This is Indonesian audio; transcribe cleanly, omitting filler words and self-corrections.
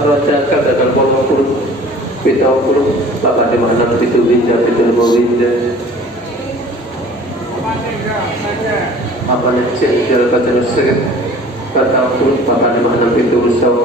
Raja katakan 80 50 86 itu winja itu winja apa nih cil kata nusir 40 86 itu usaha